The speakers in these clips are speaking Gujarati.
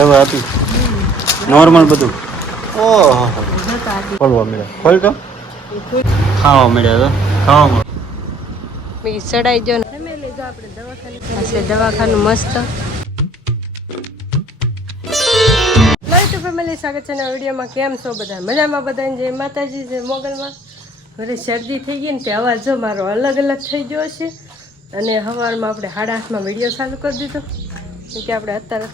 દવા આપી નોર્મલ બધું. ઓહો ખોલવા મળ્યા, ખોલ તો ખાવા મળ્યા તો ખાવા મળે ચડાઈ જો ફેમિલી જો આપણે દવાખાને દવાખાનું મસ્ત તો ફેમિલી સ્વાગત છે નવા વિડીયોમાં. કેમ છો બધા? મજામાં? બધા જય માતાજી, જય મોગલમાં. ઘરે શરદી થઈ ગઈ ને તે અવાજ જો મારો અલગ અલગ થઈ ગયો છે. અને સવારમાં આપણે 8:30 વિડીયો ચાલુ કરી દીધો કે આપણે અત્યારે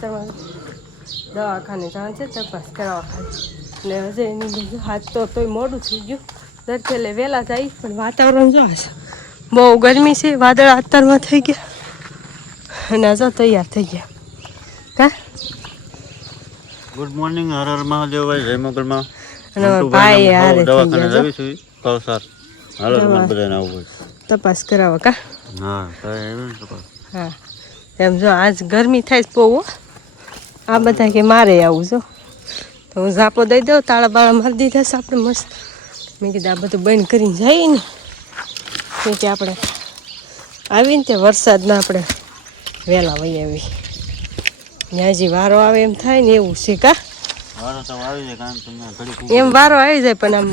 દવાખાને જવાનું છે તપાસ કરાવવા ખાલી. ને હજે એની બીજું હાથ તોય મોડું થઈ ગયું. દર પેલે વહેલા જાય પણ વાતાવરણ જો હશે બહુ ગરમી છે. વાદળ અત્યારમાં થઈ ગયા અને જો તૈયાર થઈ ગયા. કા ગુડ મોર્નિંગ, હર હર મહાદેવ ભાઈ, જય મોગલમાં. અને ભાઈ હારે દવાખાને જઈશું કૌસાર. હાલો તમારે બધાને આવવું હોય તપાસ કરાવવા. કા હા તપાસ. હા એમ જો આજ ગરમી થાય છે બહુ. આ બધા કે મારે આવું જો તો હું ઝાપો દઈ દઉં. તાળા બાળા મારી દીધા છે આપણે મસ્ત. મેં કીધું આ બધું બંધ કરીને જઈએ ને કે આપણે આવીને તે વરસાદમાં આપણે વહેલા વહી આવી. ત્યાં હજી વારો આવે એમ થાય ને એવું છે. કા એમ વારો આવી જાય પણ આમ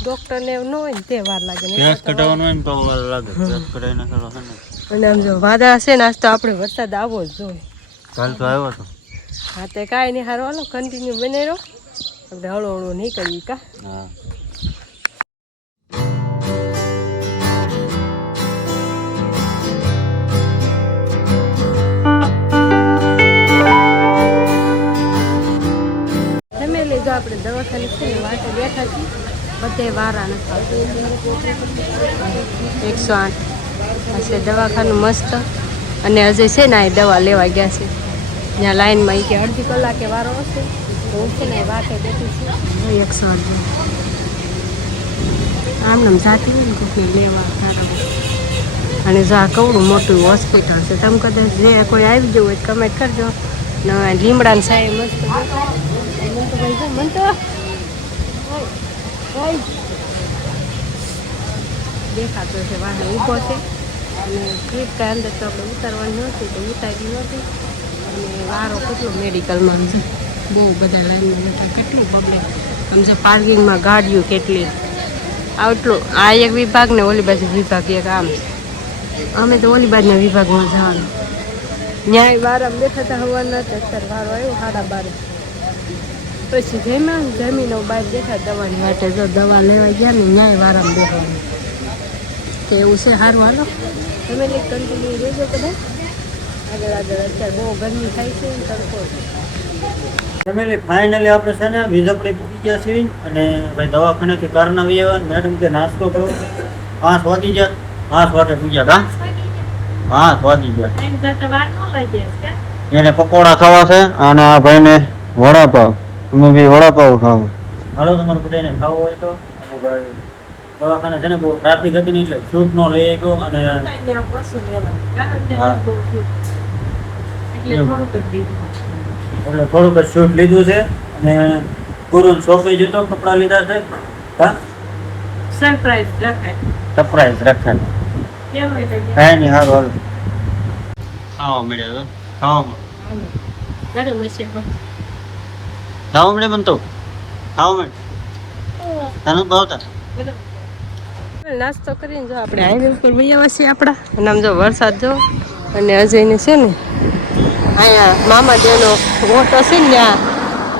ડોક્ટરને એવું ન હોય ને તે વાર લાગે ને કઢાવવાનું હોય ને તો વાર લાગે. અને આમ જો વાદળા છે ને આજ તો આપણે વરસાદ આવવો જ જોઈએ. કાલ તો આવ્યો હતો. હા તે કાંઈ નહીં, હારો હાલો કન્ટિન્યુ બને રહો. આપણે હળો હળો નીકળીએ. કા હા જો આપણે દવાખાને છે ને વાટે બેઠા છીએ. બધે વારા નથી 108 હશે દવાખાનું મસ્ત. અને હજે છે ને આ દવા લેવા ગયા છે ત્યાં લાઈનમાં. એ કે અડધી કલાકે વારો હશે તો હું છે ને વાટે બેઠી છું. 108 આમ નામ જાતી હોય ને કોઈને લેવા સારા. અને જો આ કવડું મોટું હોસ્પિટલ છે. તમે કદાચ જે કોઈ આવી જવું હોય કમેન્ટ કરજો. ને લીમડાની સાહેબ મસ્ત દેખાતો છે. વાહન ઊભો છે અને ક્લિપ કાંઈ અંદર તો આપણે ઉતારવાની નહોતી તો ઉતારી નહોતી. અને વારો કેટલો મેડિકલમાં છે. બહુ બધા લાઈનમાં બેઠા. કેટલું પબ્લિક આમ છે. પાર્કિંગમાં ગાડીઓ કેટલી. આટલું આ એક વિભાગ ને ઓલી બાજુ વિભાગ એક આમ છે. અમે તો ઓલી બાજુના વિભાગમાં જવાનું. ન્યાય વારામાં બેઠા હતા હવાના. અત્યારે વારો આવ્યો 12:30. પછી જમીનો બહાર બેઠા દવાની માટે. જો દવા લેવા ગયા ને ન્યાય વારામાં બેઠવાનું તો એવું છે. સારું હાલો તમે કન્ટિન્યુ રહેજો કદાચ આગળ આગળ. અત્યારે બહુ ગરમી થાય છે ને તડકો. ફેમિલી ફાઇનલી આપણે છે ને વિઝપડી પૂકી ગયા છીએ. અને ભાઈ દવાખાનેથી કારના આવી આવ્યા. મેડમ કે નાસ્તો કરો. 5 વાગી ગયા. 5 વાગે પૂગ્યા. કા 5 વાગી ગયા. એને પકોડા ખાવા છે અને આ ભાઈને વડાપાવ. તમે બી વડાપાવ ખાવ. હાલો તમારે બધાને ખાવું હોય તો. દવાખાને છે ને બહુ ટ્રાફિક હતી ને એટલે શૂટ નો લઈ ગયો. અને એટલે થોડુંક જ શૂટ લીધું છે. અને પૂરું શોપે જતો કપડા લીધા છે. હા સરપ્રાઈઝ રખાય. કાંઈ નહીં હારું હાલો ખાવા મળ્યા તો ખાવા મળે બનતો ખાવા મળે તને ભાવતા. નાસ્તો કરીને જો આપણે હાઈવે ઉપર વૈયા છીએ આપણા. અને આમ જો વરસાદ જો અને અજયને છે ને અહીંયા મામાદેવનો ઓટો છે ને ત્યાં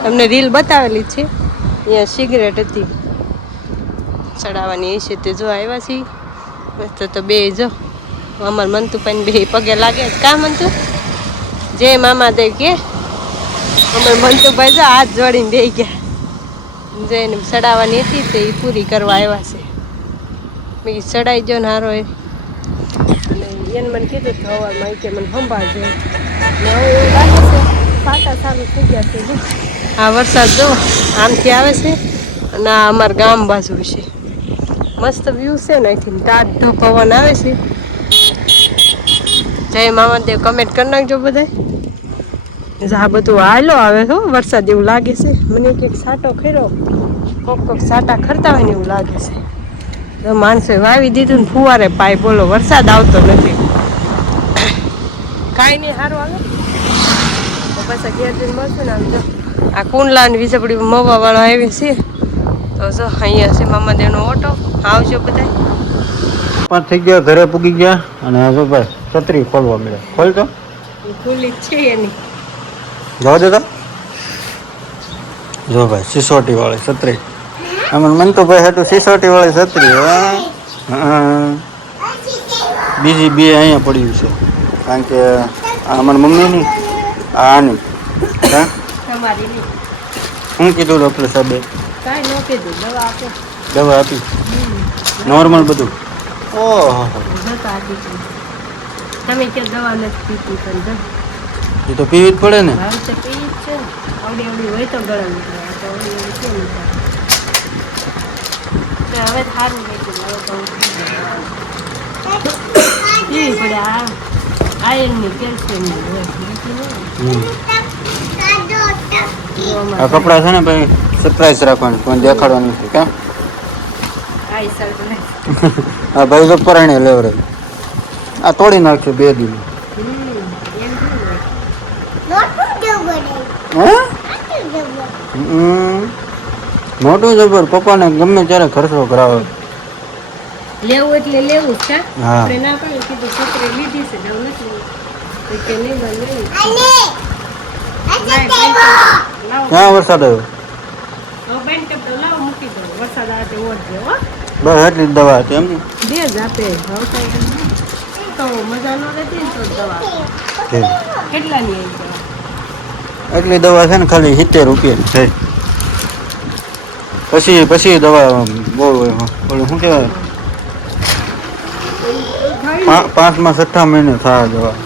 તમને રીલ બતાવેલી છે. અહીંયા સિગરેટ હતી ચડાવવાની છે તે જો આવ્યા છીએ મસ્ત. તો બે જો અમાર મંતુભાઈ બે પગે લાગે. કા મંતુ જય મામાદેવ કે અમાર મંતુભાઈ જો હાથ જોડીને બે ગયા. જઈને ચડાવવાની હતી તે એ પૂરી કરવા આવ્યા છે. મેં ચડાઈ જો ને હારો એ. અને એને મને કીધું તો હવામાં કે મને સંભાળજો. ને હવે એવું લાગે છે સાટા ચાલુ થઈ ગયા છે. આ વરસાદ જો આમથી આવે છે અને આ અમારા ગામ બાજુ છે. મસ્ત વ્યૂ છે ને અહીંથી ટાઢો પવન આવે છે. જય મામાદેવ કમેન્ટ કરી નાખજો બધા. આ બધું હાલો આવે હો વરસાદ એવું લાગે છે. મને એક સાટો ખર્યો કોક સાટા ખરતા હોય ને એવું લાગે છે. તો માણસો વાવી દીધું ને ફુવારે પાય. બોલો વરસાદ આવતો નથી. કાંઈ નહીં સારું હાલો પાછા ઘેર જઈને મળશું ને. આમ જો આ કુંડલા ને વીજપડી મવા વાળો આવી છે. તો જો અહીંયા છે મામાદેવનો ઓટો. આવજો બધા. પાંચ થઈ ગયા, ઘરે પૂગી ગયા અને જો ભાઈ છત્રી ખોલવા મળ્યા. ખોલ તો ખુલ્લી જ છે એની. જવા દે તો. જો ભાઈ સિસોટી વાળી છત્રી. મને તો ભાઈ હતું સિસોટી વાળી છત્રી. બીજી બે અહીંયા પડ્યું છે કારણ કે અમારી મમ્મીની આની તમારી નહીં. શું કીધું ડૉક્ટર સાહેબે? કાંઈ ન કીધું, દવા આપે. દવા આપી નોર્મલ બધું. ઓહો જતા આપી. તમે કે દવા નથી પીતી પણ એ તો પીવી જ પડે ને. હાલ તો પી જ છે. આવડી આવડી હોય તો ગળા નીકળે. તો આવડી આવડી કેમ નીકળે? હવે સારું નીકળ્યું. હવે તો હું પીવી પડે. આ આયર્નની કેલ્શિયમની હોય. આ કપડાં છે ને ભાઈ સરપ્રાઈઝ રાખવાનું, કોઈ દેખાડવાનું છે. કેમ? હા ભાઈ તો પરણે લેવરે આ તોડી નાખશે 2 દિન. મોટું જબર પપ્પાને ગમે ત્યારે ખર્ચો કરાવે. લેવું એટલે લેવું છે. હા આપણે ના પાડે કીધું છોકરી લીધી છે લેવું નથી. કે નહીં બને. ક્યાં વરસાદ આવ્યો? લાવો મૂકી દો. વરસાદ આવે તો ઓઢજો. બસ એટલી જ દવા હતી એમ. બે જ આપે. તો મજા ન રહેતી ને તો દવા કેટલાની આવી દવા? એટલી દવા છે ને ખાલી 70 રૂપિયાની છે. પછી દવા બહુ ઓલું શું કહેવાય 5માં 6 મહિને થાય દવા.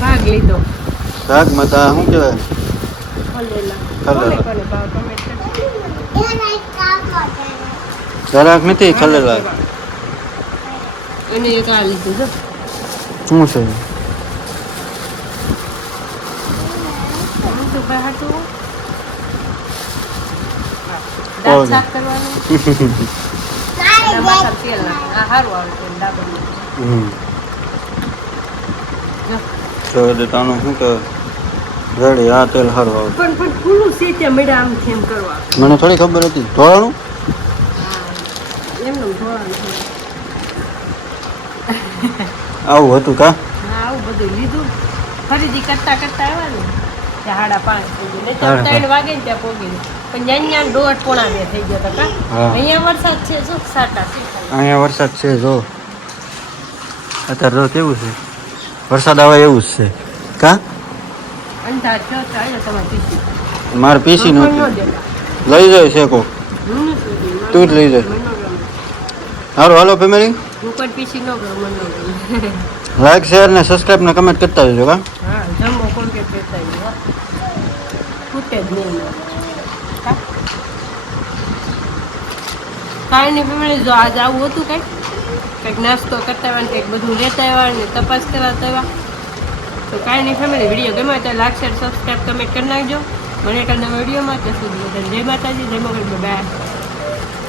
ભાગ લીધો. શાકમાં તો શું કહેવાય જરાક નથી ખલેલા. અને એક આ લીધું જો. શું છે? દાંત સાફ કરવાનું. માથા તેલ નાખે. આ સારું આવે છે ડાબરનું. તો તાનું શું કે રેડી આ તેલ સારું આવે. પણ ખુલ્લું છે ત્યાં મેળા આમ તેમ કરવા. મને થોડી ખબર હતી. ધોવાનું એમનું ધોવાનું. આવું હતું કા? હા આવું બધું લીધું. ખરીદી કરતા આવ્યા ને ત્યાં 5:30 થઈ ગયું. 3 વાગે ને ત્યાં પોગી. પણ જ્યાં 1:30-1:30 થઈ ગયા હતા કા. અહીંયા વરસાદ છે શું સાટા. અહીંયા વરસાદ છે જો અત્યારે જો કેવું છે વરસાદ આવે એવું જ છે કા. અંધાર થયો તો આવ્યો તમારે પીસી. મારે પીસી નહોતી. લઈ જાય છે કોક. તું જ લઈ જાય. સારું હાલો ફેમિલી. હું પણ પીસી ન કરું. મને લાઈક શેર ને સબસ્ક્રાઈબ ને કમેન્ટ કરતા રહેજો કા. હા જમો કોલગેટ કરતા રહેજો. ખૂટે જ નહીં. કાંઈ નહીં ફેમિલી. જો આજ આવું હતું કંઈક નાસ્તો કરતા આવ્યા ને કંઈક બધું લેતા આવ્યા ને તપાસ કરાવતા આવ્યા. તો કાંઈ નહીં ફેમિલી. વિડીયો ગમે તો લાઈક શેર સબસ્ક્રાઈબ કમેન્ટ કરી નાખજો. મને કાલના વિડીયોમાં ત્યાં સુધી જય માતાજી, જય મોગલ, બાય.